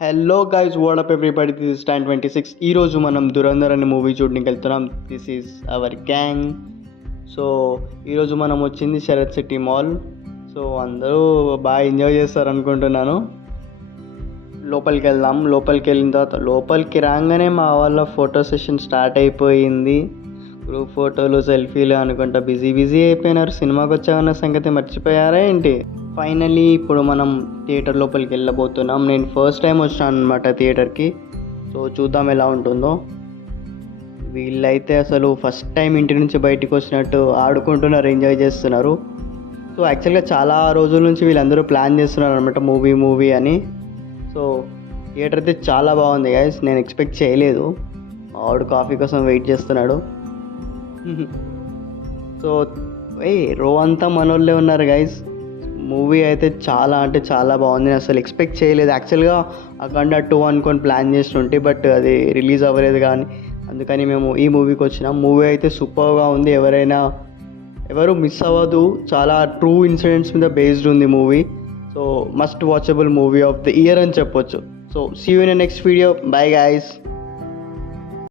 Hello guys, what everybody, this is time 26. ఈరోజు మనం దురంధర్ అనే మూవీ చూడడానికి వెళ్తున్నాం. This is our gang. So ఈరోజు మనం వచ్చింది శరత్ సిటీ మాల్. సో అందరూ బాగా ఎంజాయ్ చేస్తారు అనుకుంటున్నాను. లోపలికి వెళ్దాం. లోపలికి వెళ్ళిన తర్వాత లోపలికి రాగానే మా వాళ్ళ ఫోటో సెషన్ స్టార్ట్ అయిపోయింది. గ్రూప్ ఫోటోలు, సెల్ఫీలు అనుకుంటా బిజీ బిజీ అయిపోయినారు. సినిమాకి వచ్చామన్న సంగతి మర్చిపోయారా ఏంటి? ఫైనలీ ఇప్పుడు మనం థియేటర్ లోపలికి వెళ్ళబోతున్నాం. నేను ఫస్ట్ టైం వచ్చాను అనమాట థియేటర్కి. సో చూద్దాం ఎలా ఉంటుందో. వీళ్ళైతే అసలు ఫస్ట్ టైం ఇంటి నుంచి బయటికి వచ్చినట్టు ఆడుకుంటున్నారు, ఎంజాయ్ చేస్తున్నారు. సో యాక్చువల్గా చాలా రోజుల నుంచి వీళ్ళందరూ ప్లాన్ చేస్తున్నారు అనమాట మూవీ అని. సో థియేటర్ అయితే చాలా బాగుంది గైస్, నేను ఎక్స్పెక్ట్ చేయలేదు. ఆవిడ కాఫీ కోసం వెయిట్ చేస్తున్నాడు. సో రో అంతా మనోళ్ళే ఉన్నారు గైస్. మూవీ అయితే చాలా అంటే చాలా బాగుంది. నేను అసలు ఎక్స్పెక్ట్ చేయలేదు. యాక్చువల్గా అఖండ 2 అనుకొని ప్లాన్ చేస్తుంటే బట్ అది రిలీజ్ అవ్వలేదు, కానీ అందుకని మేము ఈ మూవీకి వచ్చినాం. మూవీ అయితే సూపర్గా ఉంది. ఎవరు మిస్ అవ్వదు. చాలా ట్రూ ఇన్సిడెంట్స్ మీద బేస్డ్ ఉంది movie. So must watchable movie of the year అని చెప్పొచ్చు. So see you in next video. Bye guys.